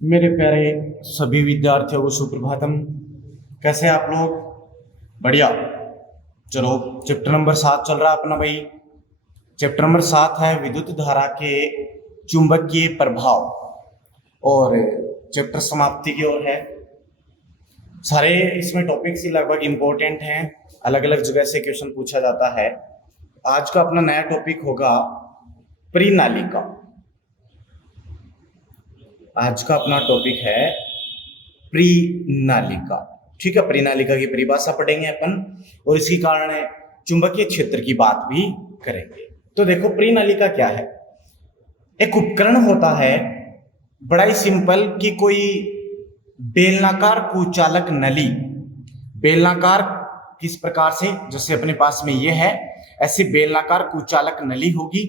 मेरे प्यारे सभी विद्यार्थियों को सुप्रभातम। कैसे हैं आप लोग? बढ़िया। चलो, चैप्टर नंबर 7 चल रहा है अपना भाई। चैप्टर नंबर 7 है विद्युत धारा के चुंबकीय प्रभाव, और चैप्टर समाप्ति की ओर है। सारे इसमें टॉपिक्स ही लगभग इंपॉर्टेंट हैं, अलग अलग जगह से क्वेश्चन पूछा जाता है। आज का अपना नया टॉपिक होगा परिनालिका। आज का अपना टॉपिक है परिनालिका। ठीक है, परिनालिका की परिभाषा पढ़ेंगे अपन, और इसी कारण चुंबकीय क्षेत्र की बात भी करेंगे। तो देखो, परिनालिका क्या है? एक उपकरण होता है, बड़ा ही सिंपल, कि कोई बेलनाकार कुचालक नली। बेलनाकार किस प्रकार से? जैसे अपने पास में ये है, ऐसी बेलनाकार कुचालक नली होगी,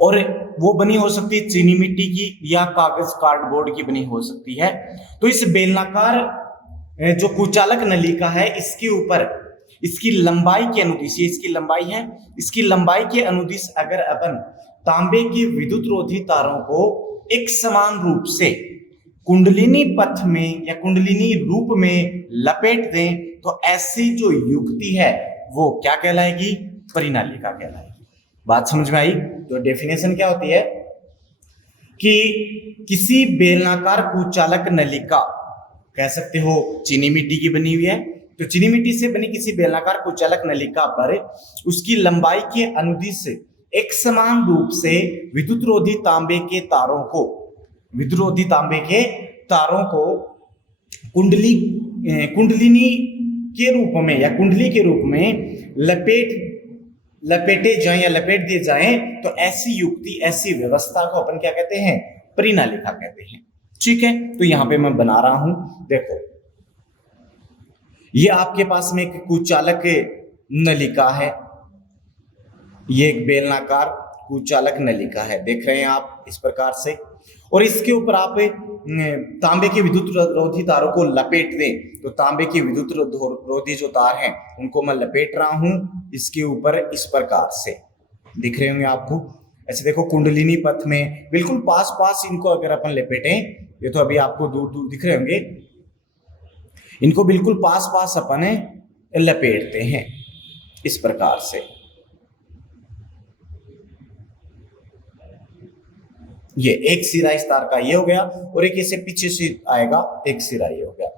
और वो बनी हो सकती है चीनी मिट्टी की या कागज कार्डबोर्ड की बनी हो सकती है। तो इस बेलनाकार जो कुचालक नलिका है, इसके ऊपर इसकी लंबाई के अनुदिश, ये इसकी लंबाई है, इसकी लंबाई के अनुदिश अगर अपन तांबे के विद्युत रोधी तारों को एक समान रूप से कुंडलिनी पथ में या कुंडलिनी रूप में लपेट दें, तो ऐसी जो युक्ति है वो क्या कहलाएगी? परिनालिका कहलाएगी। बात समझ में आई? तो डेफिनेशन क्या होती है कि किसी बेलनाकार कुचालक नलिका, कह सकते हो चीनी मिट्टी की बनी हुई है, तो चीनी मिट्टी से बनी किसी बेलनाकार कुचालक नलिका पर उसकी लंबाई के अनुदिश एक समान रूप से विद्युतरोधी तांबे के तारों को, विद्युतरोधी तांबे के तारों को कुंडलिनी के रूप में या कुंडली के रूप में लपेटे जाएं या लपेट दिए जाएं, तो ऐसी युक्ति, ऐसी व्यवस्था को अपन क्या कहते हैं? परिनालिका कहते हैं। ठीक है, तो यहां पे मैं बना रहा हूं, देखो, ये आपके पास में एक कुचालक नलिका है, ये एक बेलनाकार कुचालक नलिका है, देख रहे हैं आप इस प्रकार से, और इसके ऊपर आप तांबे के विद्युत रोधी तारों को लपेट दें, तो तांबे के विद्युत रोधी जो तार हैं उनको मैं लपेट रहा हूं इसके ऊपर, इस प्रकार से दिख रहे होंगे आपको। ऐसे देखो, कुंडलिनी पथ में बिल्कुल पास पास इनको अगर अपन लपेटें, ये तो अभी आपको दूर दूर दिख रहे होंगे, इनको बिल्कुल पास पास अपन लपेटते हैं इस प्रकार से। ये एक सिरा इस तार का ये हो गया, और एक ऐसे पीछे से आएगा एक सिरा ये हो गया।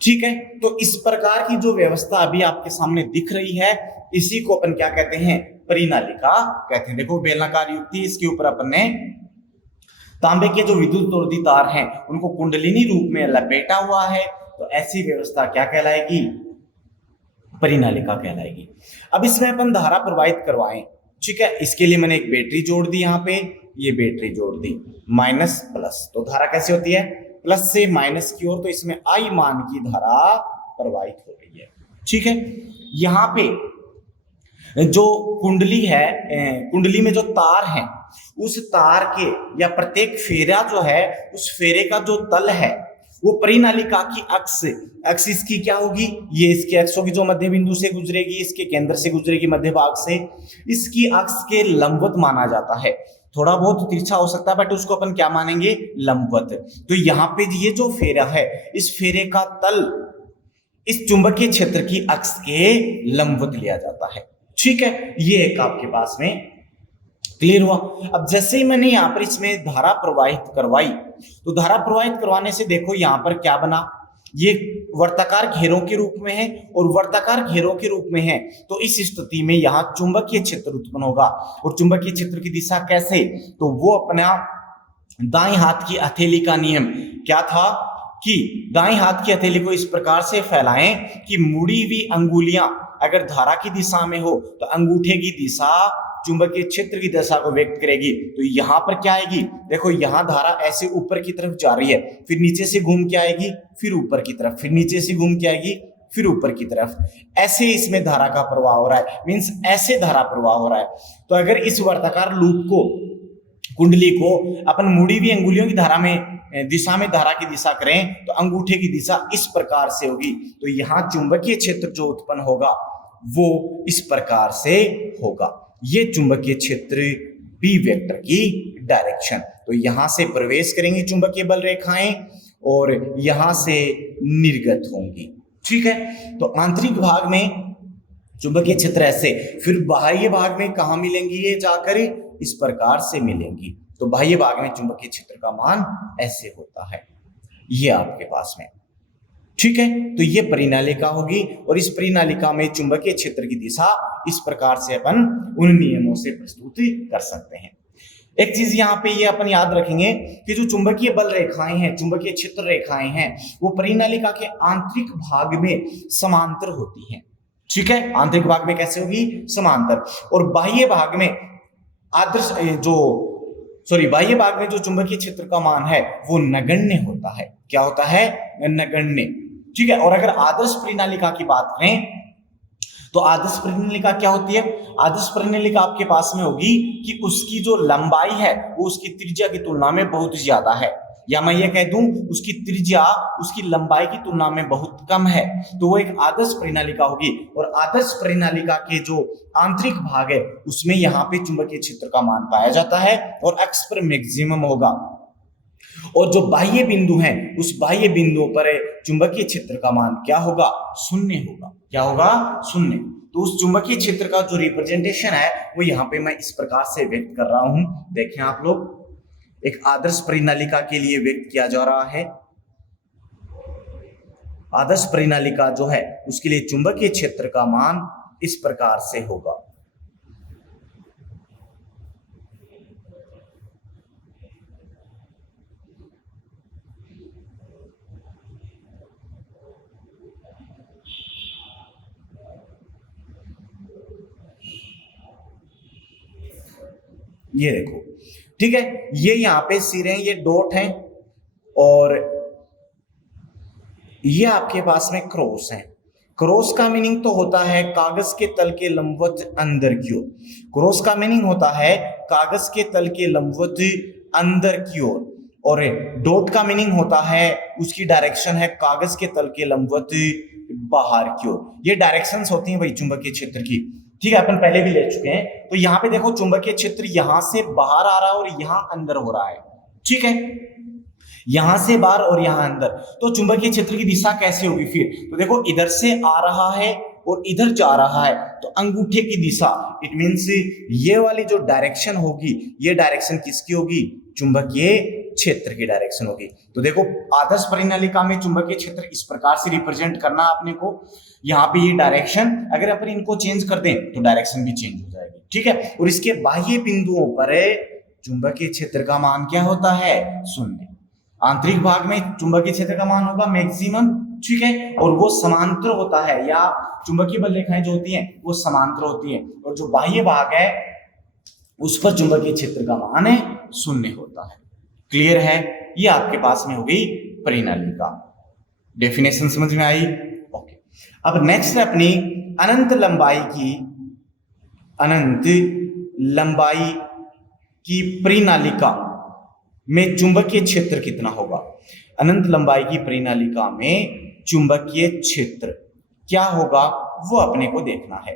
ठीक है, तो इस प्रकार की जो व्यवस्था अभी आपके सामने दिख रही है, इसी को अपन क्या कहते हैं? परिनालिका कहते हैं। देखो, बेलनाकार युक्ति, इसके ऊपर अपन ने तांबे के जो विद्युत रोधी तार हैं उनको कुंडलिनी रूप में लपेटा हुआ है, तो ऐसी व्यवस्था क्या कहलाएगी? परिनालिका कहलाएगी। अब इसमें अपन धारा प्रवाहित करवाएं। ठीक है, इसके लिए मैंने एक बैटरी जोड़ दी, यहाँ पे ये बैटरी जोड़ दी, माइनस प्लस, तो धारा कैसे होती है? प्लस से माइनस की ओर, तो इसमें आई मान की धारा प्रवाहित हो रही है। ठीक है, यहाँ पे जो कुंडली है, कुंडली में जो तार है, उस तार के या प्रत्येक फेरा जो है, उस फेरे का जो तल है वो परिनालिका की अक्ष इसकी क्या होगी? ये इसके अक्ष होगी, जो मध्य बिंदु से गुजरेगी, इसके केंद्र से गुजरेगी मध्य भाग से, इसकी अक्ष के लंबवत माना जाता है। थोड़ा बहुत तिरछा हो सकता है, बट उसको अपन क्या मानेंगे? लंबवत। तो यहाँ पे ये जो फेरा है, इस फेरे का तल इस चुंबकीय क्षेत्र की अक्ष के लंबवत लिया जाता है। ठीक है, ये एक आपके पास में क्लियर हुआ। अब जैसे ही मैंने यहाँ पर इसमें धारा प्रवाहित करवाई, तो धारा प्रवाहित करवाने से देखो यहाँ पर क्या बना, ये वर्ताकार घेरों के रूप में है, और वर्ताकार घेरों के रूप में है, तो इस स्थिति में यहाँ चुंबकीय क्षेत्र उत्पन्न होगा। और चुंबकीय क्षेत्र की दिशा कैसे? तो वो अपना दाएं हाथ की हथेली का नियम क्या था कि दाएं हाथ की हथेली को इस प्रकार से फैलाएं कि मुड़ी हुई अंगुलियां अगर धारा की दिशा में हो, तो अंगूठे की दिशा चुंबकीय क्षेत्र की दिशा को व्यक्त करेगी। तो यहां पर क्या आएगी? देखो, यहां धारा ऐसे ऊपर की तरफ जा रही है, फिर नीचे से घूम के आएगी, फिर ऊपर की तरफ, फिर नीचे से घूम के आएगी, फिर ऊपर की तरफ, ऐसे इसमें धारा का प्रवाह हो रहा है, मींस ऐसे धारा प्रवाह हो रहा है। तो अगर इस वर्ताकार लूप को, कुंडली को अपन मुड़ी हुई अंगुलियों की धारा में दिशा में धारा की दिशा करें, तो अंगूठे की दिशा इस प्रकार से होगी। तो यहाँ चुंबकीय क्षेत्र जो उत्पन्न होगा वो इस प्रकार से होगा। ये चुंबकीय क्षेत्र बी वेक्टर की डायरेक्शन। तो यहां से प्रवेश करेंगी चुंबकीय बल रेखाएं और यहां से निर्गत होंगी। ठीक है, तो आंतरिक भाग में चुंबकीय क्षेत्र ऐसे, फिर बाह्य भाग में कहां मिलेंगी ये जाकर, इस प्रकार से मिलेंगी। तो बाह्य भाग में चुंबकीय क्षेत्र का मान ऐसे होता है, ये आपके पास में। ठीक है, तो ये परिनालिका होगी और इस परिनालिका में चुंबकीय क्षेत्र की दिशा इस प्रकार से अपन उन नियमों से प्रस्तुत कर सकते हैं। एक चीज यहाँ पे ये अपन याद रखेंगे कि जो चुंबकीय बल रेखाएं हैं, चुंबकीय क्षेत्र रेखाएं हैं, वो परिनालिका के आंतरिक भाग में समांतर होती हैं। ठीक है, आंतरिक भाग में कैसे होगी, समांतर, और बाह्य भाग में बाह्य भाग में जो चुंबकीय क्षेत्र का मान है वो नगण्य होता है। क्या होता है, नगण्य। ठीक है, और अगर आदर्श परिनालिका की बात करें तो आदर्श परिनालिका क्या होती है, आदर्श परिनालिका आपके पास में होगी कि उसकी जो लंबाई है वो उसकी त्रिज्या की तुलना में बहुत ज्यादा है, या मैं ये कह दूं उसकी त्रिज्या उसकी लंबाई की तुलना में बहुत कम है, तो वो एक आदर्श परिनालिका होगी। और आदर्श परिनालिका के जो आंतरिक भाग है उसमें यहाँ पे चुंबकीय क्षेत्र का मान पाया जाता है और अक्ष पर मैक्सिमम होगा, और जो बाह्य बिंदु हैं उस बाह्य बिंदुओं पर चुंबकीय क्षेत्र का मान क्या होगा, शून्य होगा। क्या होगा, शून्य। तो उस चुंबकीय क्षेत्र का जो रिप्रेजेंटेशन है वो यहाँ पे मैं इस प्रकार से व्यक्त कर रहा हूं। देखें आप लोग, एक आदर्श परिनालिका के लिए व्यक्त किया जा रहा है। आदर्श परिनालिका जो है उसके लिए चुंबकीय क्षेत्र का मान इस प्रकार से होगा। ये देखो, ठीक है, ये यहाँ पे सिरे हैं, ये डॉट हैं, और ये आपके पास में क्रॉस है। क्रॉस का मीनिंग तो होता है कागज के तल के लंबवत अंदर की ओर। क्रॉस का मीनिंग होता है कागज के तल के लंबवत अंदर की ओर, और डॉट का मीनिंग होता है उसकी डायरेक्शन है कागज के तल के लंबवत बाहर की ओर। ये डायरेक्शंस होती हैं भाई चुंबकीय क्षेत्र की। ठीक है, अपन पहले भी ले चुके हैं। तो यहाँ पे देखो चुंबकीय क्षेत्र यहां से बाहर आ रहा है और यहां अंदर हो रहा है। ठीक है, यहां से बाहर और यहां अंदर, तो चुंबकीय क्षेत्र की दिशा कैसे होगी फिर, तो देखो इधर से आ रहा है और इधर जा रहा है, तो अंगूठे की दिशा, इट मींस ये वाली जो डायरेक्शन होगी, ये डायरेक्शन किसकी होगी, चुंबकीय क्षेत्र की डायरेक्शन होगी। तो देखो आदर्श परिनालिका में चुंबकीय क्षेत्र इस प्रकार से रिप्रेजेंट करना आपने को, यहाँ पे ये डायरेक्शन, अगर अपन इनको चेंज कर दें तो डायरेक्शन भी चेंज हो जाएगी। ठीक है, और इसके बाह्य बिंदुओं पर चुंबकीय क्षेत्र का मान क्या होता है, शून्य। आंतरिक भाग में चुंबकीय क्षेत्र का मान होगा मैक्सिमम। ठीक है, और वो समांतर होता है, या चुंबकीय बल रेखाएं जो होती हैं वो समांतर होती हैं, और जो बाह्य भाग है उस पर चुंबकीय क्षेत्र का मान है शून्य होता है। क्लियर है, ये आपके पास में हो गई परिनालिका। डेफिनेशन समझ में आई? ओके, अब नेक्स्ट है अपनी अनंत लंबाई की परिनालिका में चुंबकीय क्षेत्र कितना होगा। अनंत लंबाई की परिनालिका में चुंबकीय क्षेत्र क्या होगा वो अपने को देखना है।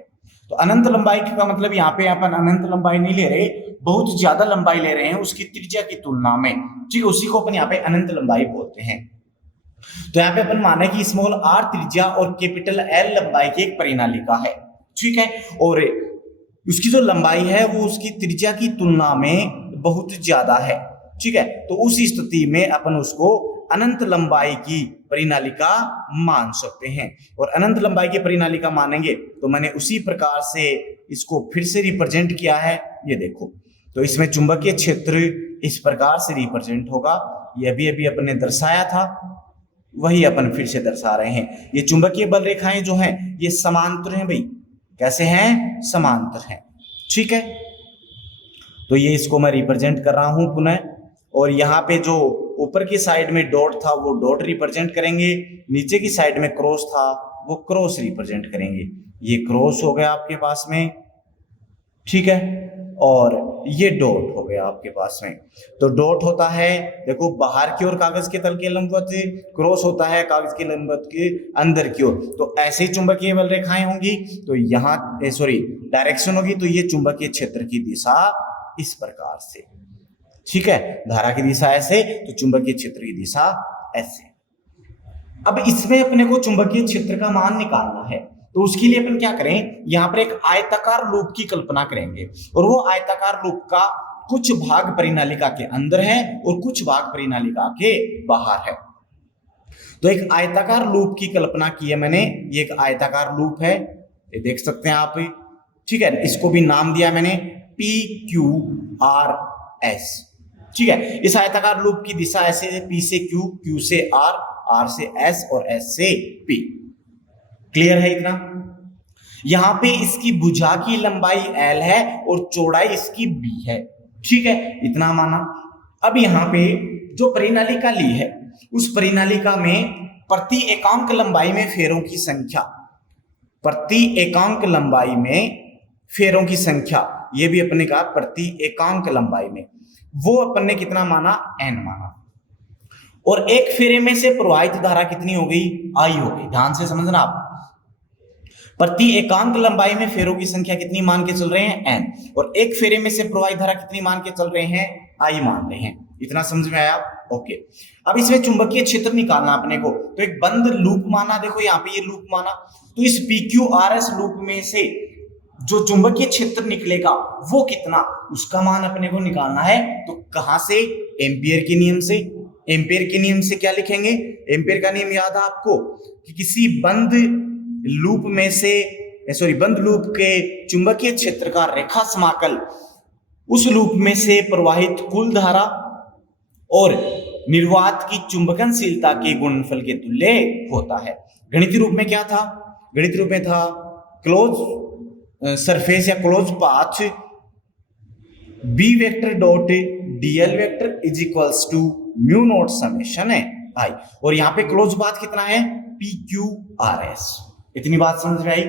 तो अनंत लंबाई का मतलब यहाँ पे अपन अनंत लंबाई नहीं ले रहे, बहुत ज्यादा लंबाई ले रहे हैं उसकी त्रिज्या की तुलना में। ठीक है, उसी को अपन यहाँ पे अनंत लंबाई बोलते हैं। तो यहाँ पे अपन माने कि स्मॉल r त्रिज्या और कैपिटल L लंबाई की एक परिनालिका है। ठीक है, और उसकी जो लंबाई है वो उसकी त्रिज्या की तुलना में बहुत ज्यादा है। ठीक है, तो उस स्थिति में अपन उसको अनंत लंबाई की परिनालिका मान सकते हैं। और अनंत लंबाई की परिनालिका मानेंगे तो मैंने उसी प्रकार से इसको फिर से रिप्रेजेंट किया है। ये देखो, तो इसमें चुंबकीय क्षेत्र इस प्रकार से रिप्रेजेंट होगा। ये अभी अपन ने दर्शाया था, वही अपन फिर से दर्शा रहे हैं। ये चुंबकीय बल रेखाएं जो हैं ये समांतर हैं भाई। कैसे हैं? समांतर हैं। ठीक है, तो ये इसको मैं रिप्रेजेंट कर रहा हूं पुनः, और यहाँ पे जो ऊपर की साइड में डॉट था वो डॉट रिप्रेजेंट करेंगे, नीचे की साइड में क्रॉस था वो क्रॉस रिप्रेजेंट करेंगे। ये क्रॉस हो गया आपके पास में। ठीक है, और ये डॉट हो गया आपके पास में। तो डॉट होता है देखो बाहर की ओर कागज के तल के लंबवत, क्रॉस होता है कागज के लंबवत के अंदर की ओर। तो ऐसे ही चुंबकीय बल रेखाएं होंगी, तो यहाँ डायरेक्शन होगी, तो ये चुंबकीय क्षेत्र की दिशा इस प्रकार से। ठीक है, धारा की दिशा ऐसे तो चुंबकीय क्षेत्र की दिशा ऐसे। अब इसमें अपने को चुंबकीय क्षेत्र का मान निकालना है, तो उसके लिए अपन क्या करें, यहां पर एक आयताकार लूप की कल्पना करेंगे और वो आयताकार लूप का कुछ भाग परिनालिका के अंदर है और कुछ भाग परिनालिका के बाहर है। तो एक आयताकार लूप की कल्पना की है मैंने, ये एक आयताकार लूप है, ये देख सकते हैं आप, ठीक है। इसको भी नाम दिया मैंने PQRS, ठीक है। इस आयताकार लूप की दिशा ऐसे है, P से Q, Q से R, R से S और S से P। क्लियर है इतना? यहां पे इसकी भुजा की लंबाई L है और चौड़ाई इसकी B है, ठीक है, इतना माना। अब यहां पे जो परिनालिका ली है उस परिनालिका में प्रति एकांक लंबाई में फेरों की संख्या, प्रति एकांक लंबाई में फेरों की संख्या, ये भी अपने कहा प्रति एकांक लंबाई में, वो अपन ने कितना माना, n माना। और एक फेरे में से प्रवाहित धारा कितनी हो गई, I हो गई। ध्यान से समझना आप, प्रति एकांक लंबाई में फेरों की संख्या कितनी मान के चल रहे हैं, n, और एक फेरे में से प्रवाहित धारा कितनी मान के चल रहे हैं, I मान रहे हैं। इतना समझ में आया? ओके। अब इसमें चुंबकीय क्षेत्र निकालना अपने को, तो एक बंद लूप माना, देखो यहाँ पे ये लूप माना, तो इस PQRS लूप में से जो चुंबकीय क्षेत्र निकलेगा वो कितना, उसका मान अपने को निकालना है। तो कहां से, एम्पियर के नियम से। एम्पियर के नियम से क्या लिखेंगे, एम्पियर का नियम याद है आपको कि किसी बंद लूप में से, बंद लूप के चुंबकीय क्षेत्र का रेखा समाकल उस लूप में से प्रवाहित कुल धारा और निर्वात की चुंबकनशीलता के गुणनफल के तुल्य होता है। गणितीय रूप में क्या था, गणितीय रूप में था क्लोज सरफेस या close path B vector dot dl vector is equals to mu not summation है I, और यहाँ पे क्लोज पाथ कितना है, PQRS। इतनी बात समझ में आई?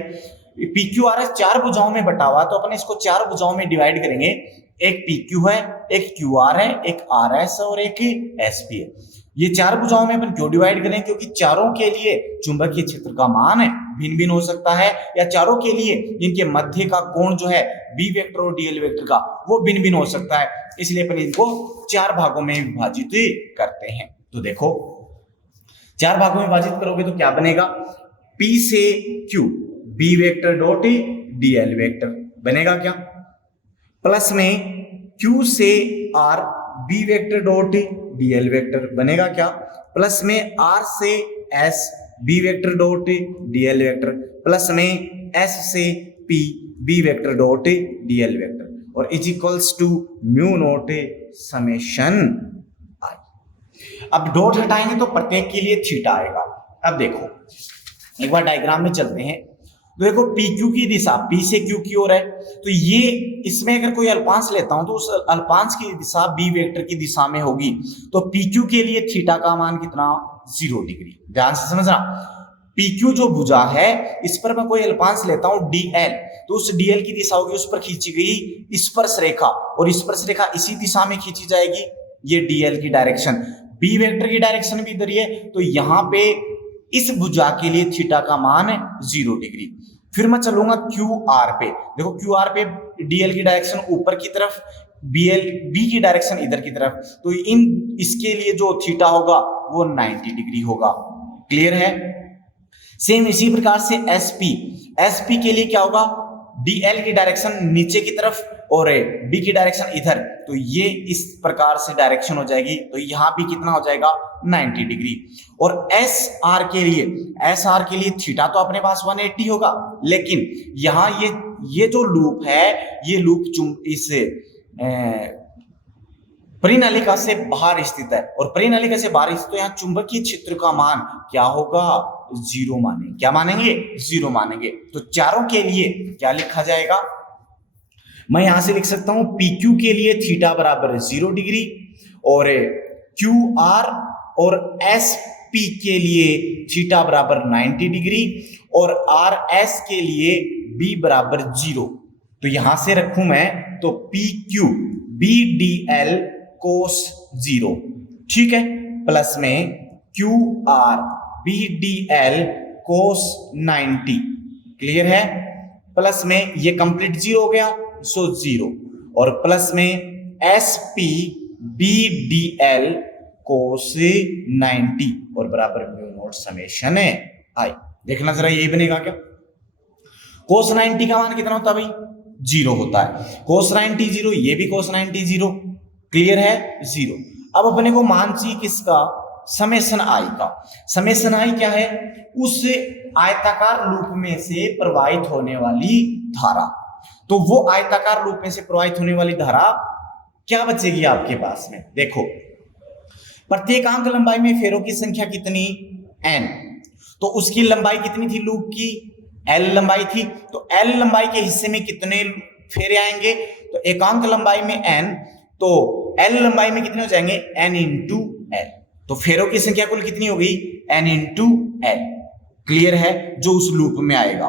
PQRS चार भुजाओं में बटा हुआ, तो अपन इसको चार भुजाओं में डिवाइड करेंगे। एक PQ है, एक QR है, एक RS है और एक SP है। ये चार भुजाओं में अपन क्यों डिवाइड करें, क्योंकि चारों के लिए चुंबकीय क्षेत्र का मान है भिन्न भिन्न हो सकता है, या चारों के लिए इनके मध्य का कोण जो है B वेक्टर और DL वेक्टर का वो भिन्न भिन्न हो सकता है, इसलिए अपन इनको चार भागों में विभाजित करते हैं। तो देखो चार भागों में विभाजित करोगे तो क्या बनेगा, P से Q B vector dot DL vector बनेगा क्या, प्लस में Q से R B vector dot DL vector बनेगा क्या, प्लस में R से S B vector dot DL vector, plus में S से P B vector dot DL vector, और is equals to mu not summation I। अब डॉट हटाएंगे तो प्रत्येक के लिए थीटा आएगा। अब देखो एक बार डायग्राम में चलते हैं, तो देखो PQ की दिशा P से Q की ओर है, तो ये इसमें अगर कोई अल्पांश लेता हूं तो उस अल्पांश की दिशा B वेक्टर की दिशा में होगी, तो PQ के लिए थीटा का मान कितना, 0 डिग्री। ध्यान से समझना, PQ जो भुजा है इस पर मैं कोई अल्पांश लेता हूं DL, तो उस DL की दिशा होगी उस पर खींची गई स्पर्श रेखा, और स्पर्श रेखा इसी दिशा में खींची जाएगी, ये DL की डायरेक्शन, B वेक्टर की डायरेक्शन भी इधर ही है, तो यहां पे इस भुजा के लिए थीटा का मान है 0 डिग्री। फिर मैं चलूंगा QR पे, देखो QR पे DL की डायरेक्शन ऊपर की तरफ, B की डायरेक्शन इधर की तरफ, तो इसके लिए जो थीटा होगा वो 90 डिग्री होगा। क्लियर है? सेम इसी प्रकार से SP के लिए क्या होगा, DL की डायरेक्शन नीचे की तरफ और B की डायरेक्शन इधर, तो ये इस प्रकार से डायरेक्शन हो जाएगी, तो यहां भी कितना हो जाएगा, 90 डिग्री। और SR के लिए थीटा तो अपने पास 180 होगा, लेकिन यहां ये जो लूप है ये लूप इस परिनालिका से बाहर स्थित है, और परिनालिका से बाहर स्थित, तो यहाँ चुंबकीय क्षेत्र का मान क्या होगा, 0 मानेंगे। क्या मानेंगे, 0 मानेंगे। तो चारों के लिए क्या लिखा जाएगा, मैं यहां से लिख सकता हूं PQ के लिए थीटा बराबर 0 डिग्री, और QR और SP के लिए थीटा बराबर 90 डिग्री, और RS के लिए B बराबर 0। तो यहां से रखूं मैं, तो PQ BDL cos 0, ठीक है, प्लस में QR BDL cos 90। क्लियर है? प्लस में ये कंप्लीट 0 हो गया, सो 0, और प्लस में SP B D L cos 90 और बराबर म्यू नॉट समेशन आई। देखना जरा यही बनेगा क्या? कोस 90 का मान कितना होता है भाई? 0 होता है। कोस 90 0, ये भी कोस 90 0, क्लियर है? 0। अब अपने को मान चाहिए किसका? समेशन आई का। समेशन आई क्या है? उस आयताकार लूप में से प्रवाहित होने वाली धारा। तो वो आयताकार लूप में से प्रवाहित होने वाली धारा क्या बचेगी आपके पास में? देखो, प्रत्येक अंक लंबाई में फेरों की संख्या कितनी? n। तो उसकी लंबाई कितनी थी लूप की? l लंबाई थी। तो l लंबाई के हिस्से में कितने फेरे आएंगे? तो एकांक लंबाई में n, तो l लंबाई में कितने हो जाएंगे? n into l। तो फेरों की संख्या कुल कितनी हो गई? n into l। क्लियर है? जो उस लूप में आएगा।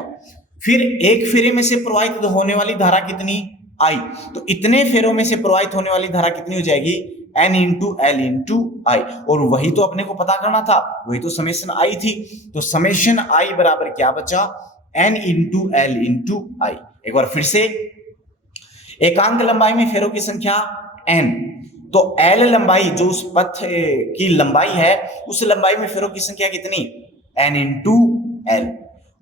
फिर एक फेरे में से प्रवाहित होने वाली धारा कितनी? I। तो इतने फेरों में से प्रवाहित होने वाली धारा कितनी हो जाएगी? n into L into I. और वही तो अपने को पता करना था, वही तो समेशन आई थी। तो समेशन आई बराबर क्या बचा? n इंटू एल इंटू आई। एक बार फिर से, एकांक लंबाई में फेरों की संख्या n, तो l लंबाई जो उस पथ की लंबाई है, उस लंबाई में फेरों की संख्या कितनी? n into L.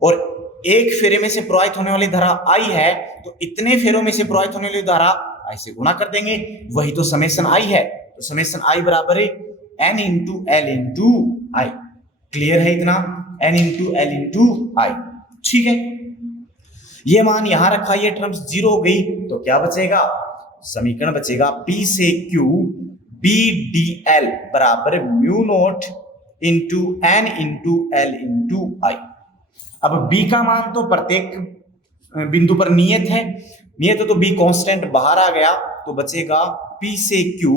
और एक फेरे में से प्रवाहित होने वाली धारा I है, तो इतने फेरों में से प्रवाहित होने वाली धारा I से गुणा कर देंगे, वही तो समेशन I है। तो समेशन I बराबर है n इंटू एल इंटू आई। क्लियर है इतना? n into L into I. ठीक है, ये मान यहां रखा, ये टर्म्स 0 हो गई, तो क्या बचेगा? समीकरण बचेगा P से Q बी डी एल बराबर mu naught into N into L into I. अब B का मान तो प्रत्येक बिंदु पर नियत है, तो B कांस्टेंट बाहर आ गया, तो बचेगा P से Q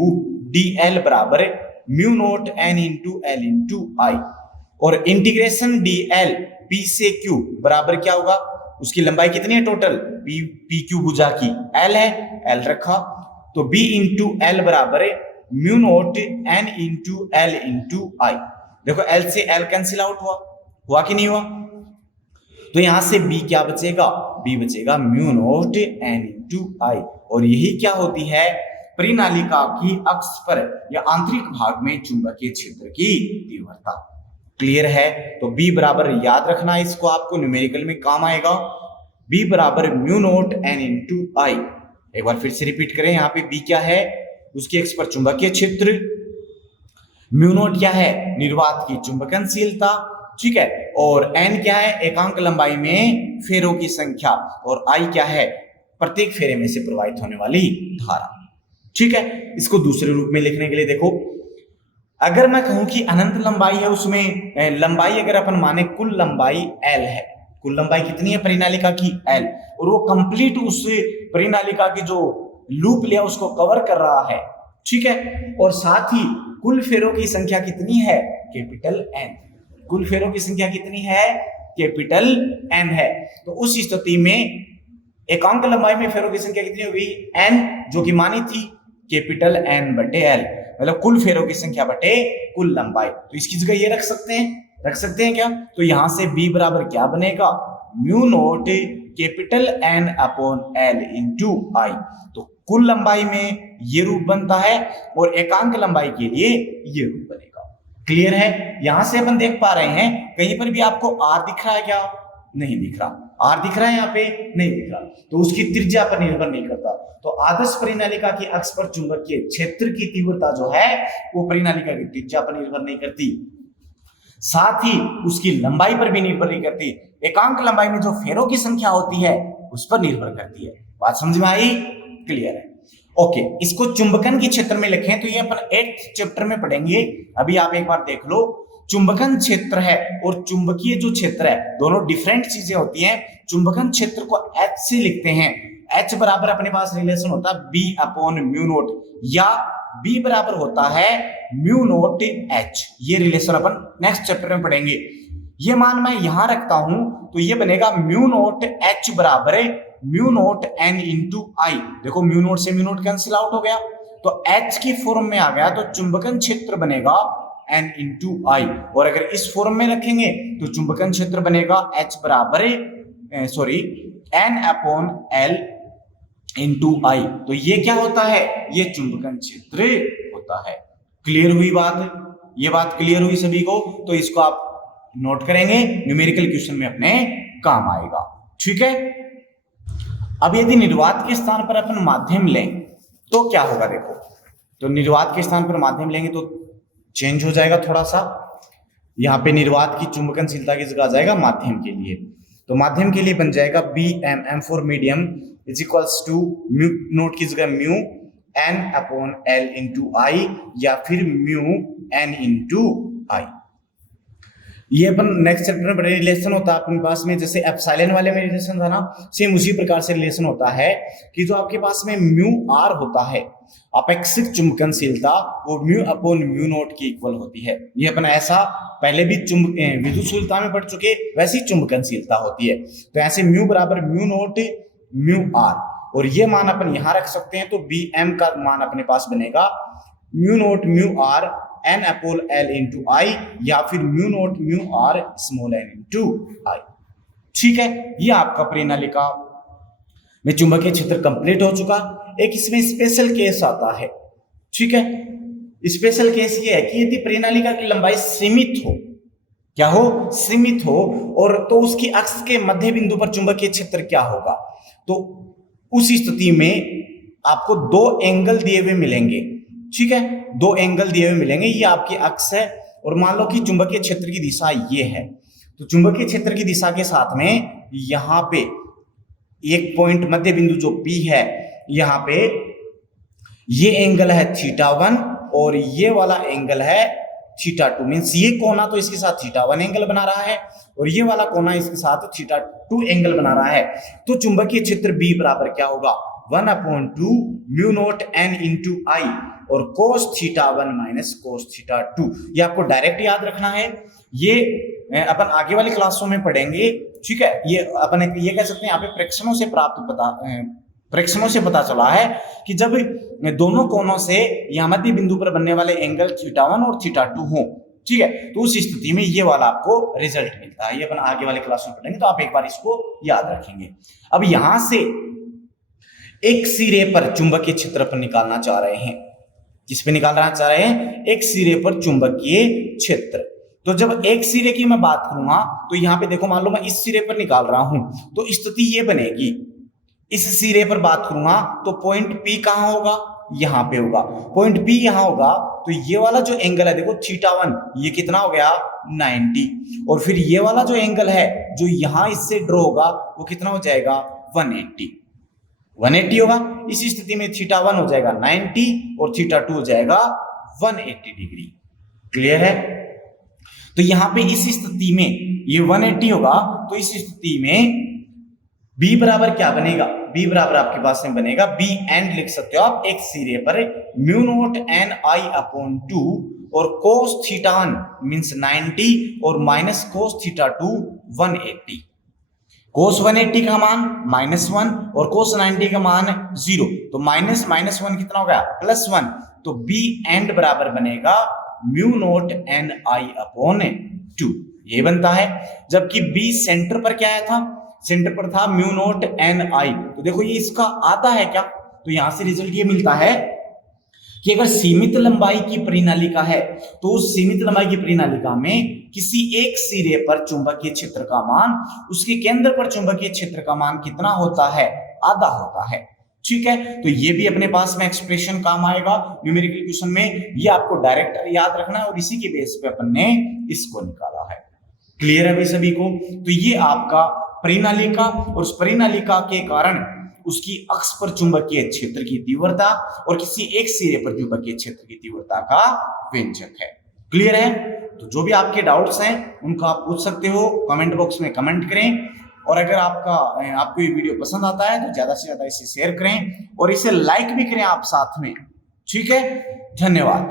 डी एल बराबर mu naught N into L into I. और इंटीग्रेशन डी एल P से Q बराबर क्या होगा? उसकी लंबाई कितनी है टोटल? पी क्यू भुजा की L है, L रखा, तो B इंटू एल बराबर mu naught N into L into I. देखो L से L कैंसिल आउट हुआ कि नहीं हुआ? तो यहां से B क्या बचेगा? B बचेगा mu naught N into I. और यही क्या होती है? परिनालिका की अक्ष पर या आंतरिक भाग में चुंबकीय क्षेत्र की तीव्रता। क्लियर है? तो B बराबर याद रखना, इसको आपको न्यूमेरिकल में काम आएगा। B बराबर म्यू नोट एन इंटू आई। एक बार फिर से रिपीट करें, यहाँ पे B क्या है? उसकी अक्ष पर चुंबकीय क्षेत्र। म्यू नोट क्या है? निर्वात की चुंबकनशीलता। ठीक है, और n क्या है? एकांक लंबाई में फेरों की संख्या। और I क्या है? प्रत्येक फेरे में से प्रवाहित होने वाली धारा। ठीक है, इसको दूसरे रूप में लिखने के लिए देखो, अगर मैं कहूं कि अनंत लंबाई है, उसमें लंबाई अगर अपन माने कुल लंबाई L है, कुल लंबाई कितनी है परिनालिका की? L, और वो कंप्लीट उस परिनालिका की जो लूप लिया उसको कवर कर रहा है। ठीक है, और साथ ही कुल फेरों की संख्या कितनी है? Capital N। कुल फेरों की संख्या कितनी है? कैपिटल N है। तो उस स्थिति में एकांक लंबाई में फेरों की संख्या कितनी होगी? N, जो कि मानी थी कैपिटल N बटे L, मतलब कुल फेरों की संख्या बटे कुल लंबाई। तो इसकी जगह ये रख सकते हैं क्या? तो यहां से B बराबर क्या बनेगा? Mu naught capital N upon L into I. तो कुल लंबाई में ये रूप बनता है और एकांक लंबाई के लिए ये रूप बनेगा। क्लियर है? यहां से अपन देख पा रहे हैं, कहीं पर भी आपको R दिख रहा है क्या? नहीं दिख रहा। R दिख रहा है यहाँ पे? नहीं दिख रहा। तो उसकी त्रिज्या पर निर्भर नहीं करता। तो आदर्श परिनालिका की अक्ष पर चुंबकीय क्षेत्र की तीव्रता जो है वो परिनालिका की त्रिज्या पर निर्भर नहीं करती, साथ ही उसकी लंबाई पर भी निर्भर नहीं करती, एकांक लंबाई में जो फेरों की संख्या होती है उस पर निर्भर करती है। बात समझ में आई? क्लियर है? ओके, इसको चुंबकन के क्षेत्र में लिखें तो ये अपन 8th चैप्टर में पढ़ेंगे। अभी आप एक बार देख लो, चुंबकन क्षेत्र है और चुंबकीय जो क्षेत्र है दोनों डिफरेंट चीजें होती हैं। चुंबकन क्षेत्र को H से लिखते हैं। H बराबर अपने पास रिलेशन होता है B अपॉन म्यू नोट, या B बराबर होता है म्यू नोट H। ये रिलेशन अपन नेक्स्ट चैप्टर में पढ़ेंगे। ये मान मैं यहां रखता हूं तो ये बनेगा म्यू नोट H बराबर mu note N into I. देखो म्यू नोट से म्यू नोट कैंसिल आउट हो गया, तो H की फॉर्म में आ गया, तो चुंबकन क्षेत्र बनेगा N इंटू आई। और अगर इस फॉर्म में रखेंगे तो चुंबकन क्षेत्र बनेगा H बराबर N upon L into I. तो ये क्या होता है? ये चुंबकन क्षेत्र होता है। क्लियर हुई बात? ये बात क्लियर हुई सभी को? तो इसको आप नोट करेंगे, न्यूमेरिकल क्वेश्चन में अपने काम आएगा। ठीक है। अब यदि निर्वात के स्थान पर अपन माध्यम लें तो क्या होगा? देखो, तो निर्वात के स्थान पर माध्यम लेंगे तो चेंज हो जाएगा थोड़ा सा। यहाँ पे निर्वात की चुंबकनशीलता की जगह आ जाएगा माध्यम के लिए, तो माध्यम के लिए बन जाएगा B M, M for medium, is equals to mu naught की जगह mu N upon L into I, या फिर म्यू एन इंटू आई। ये अपन नेक्स्ट चैप्टर में बड़े रिलेशन होता है अपने पास में, जैसे एप्सिलॉन वाले में रिलेशन था ना, सेम उसी प्रकार से रिलेशन होता है कि जो आपके पास में म्यू आर होता है अपेक्षिक चुंबकनशीलता, वो म्यू अपॉन म्यू नोट की इक्वल होती है। ये अपन ऐसा पहले भी विद्युतशीलता में पढ़ चुके, वैसी चुंबकनशीलता होती है। तो ऐसे म्यू बराबर म्यू नोट म्यू आर, और ये मान अपन यहां रख सकते हैं, तो बी एम का मान अपने पास बनेगा mu naught mu R N upon L into I, या फिर mu naught mu R small N into I. ठीक है, ये आपका परिनालिका में चुंबकीय क्षेत्र कंप्लीट हो चुका। एक इसमें स्पेशल केस आता है। ठीक है, स्पेशल केस ये है कि यदि परिनालिका की लंबाई सीमित हो, क्या हो? सीमित हो, और तो उसकी अक्ष के मध्य बिंदु पर चुंबकीय क्षेत्र क्या होगा? तो उस स्थिति में आपको दो एंगल दिए हुए मिलेंगे। ठीक है, दो एंगल दिए हुए मिलेंगे, ये आपकी अक्ष है, और मान लो कि चुंबकीय क्षेत्र की दिशा ये है, तो चुंबकीय क्षेत्र की दिशा के साथ में यहां पे एक पॉइंट मध्य बिंदु जो P है, यहां पे ये एंगल है θ1 और ये वाला एंगल है θ2, मींस ये कोना तो इसके साथ θ1 एंगल बना रहा है और ये वाला कोना इसके साथ θ2 एंगल बना रहा है। तो चुंबकीय क्षेत्र B बराबर क्या होगा? 1/2 mu naught N into I, और कोस θ1 माइनस कोस θ2। ये आपको डायरेक्ट याद रखना है, ये अपन आगे वाली क्लासों में पढ़ेंगे। ठीक है, ये अपन ये कह सकते हैं यहाँ पे प्रेक्षणों से पता चला है कि जब दोनों कोनों से यहाँ मध्य बिंदु पर बनने वाले एंगल θ1 और θ2 हो, ठीक है, तो उस स्थिति में ये वाला आपको रिजल्ट मिलता है। ये अपन आगे वाले क्लास में पढ़ेंगे, तो आप एक बार इसको याद रखेंगे। अब यहां से एक सिरे पर चुंबकीय क्षेत्र पर निकालना चाह रहे हैं। किस पे निकालना चाह रहे हैं? एक सिरे पर चुंबकीय क्षेत्र। तो जब एक सिरे की मैं बात करूंगा, तो यहाँ पे देखो, मान लो मैं इस सिरे पर निकाल रहा हूं, तो स्थिति ये बनेगी। इस सिरे पर बात करूंगा तो पॉइंट P कहां होगा? यहां पे होगा। पॉइंट P यहां होगा, तो ये वाला जो एंगल है देखो θ1, ये कितना हो गया? 90, और फिर ये वाला जो एंगल है जो यहां इससे ड्रॉ होगा, वो कितना हो जाएगा? 180 होगा। इस स्थिति में θ1 हो जाएगा 90 और θ2 हो जाएगा 180 डिग्री। क्लियर है? तो यहां पे इस स्थिति में ये 180 होगा, तो इस स्थिति में B बराबर क्या बनेगा? B बराबर आपके पास में बनेगा, B एंड लिख सकते हो आप, एक सिरे पर म्यू नोट एन आई अपॉन 2 और कोस θ1 मींस 90 और माइनस कोस θ2 180। कोस 180 का मान -1 और कोस 90 का मान 0, तो -1 कितना हो गया? +1। तो B एंड बराबर बनेगा म्यू नोट एन आई अपॉन 2, ये बनता है। जबकि B सेंटर पर क्या आया था? सेंटर पर था म्यू नोट एन आई, तो देखो ये इसका आधा है क्या? तो यहां से रिजल्ट ये मिलता है कि अगर सीमित लंबाई की परिनालिका है, तो उस सीमित लंबाई की परिनालिका में किसी एक सिरे पर चुंबकीय क्षेत्र का मान, उसके केंद्र पर चुंबकीय क्षेत्र का मान कितना होता है? आधा होता है। ठीक है, तो ये भी अपने पास में एक्सप्रेशन काम आएगा न्यूमेरिकल क्वेश्चन में। ये आपको डायरेक्ट याद रखना है, और इसी के बेस पे अपन ने इसको निकाला है। क्लियर है भाई सभी को? तो ये आपका परिनालिका, और उस परिनालिका के कारण उसकी अक्ष पर चुंबकीय क्षेत्र की तीव्रता और किसी एक सिरे पर चुंबकीय क्षेत्र की तीव्रता का व्यंजक है। क्लियर है? तो जो भी आपके डाउट्स हैं उनको आप पूछ सकते हो, कमेंट बॉक्स में कमेंट करें। और अगर आपको ये वीडियो पसंद आता है तो ज्यादा से ज्यादा इसे शेयर करें और इसे लाइक भी करें आप साथ में। ठीक है, धन्यवाद।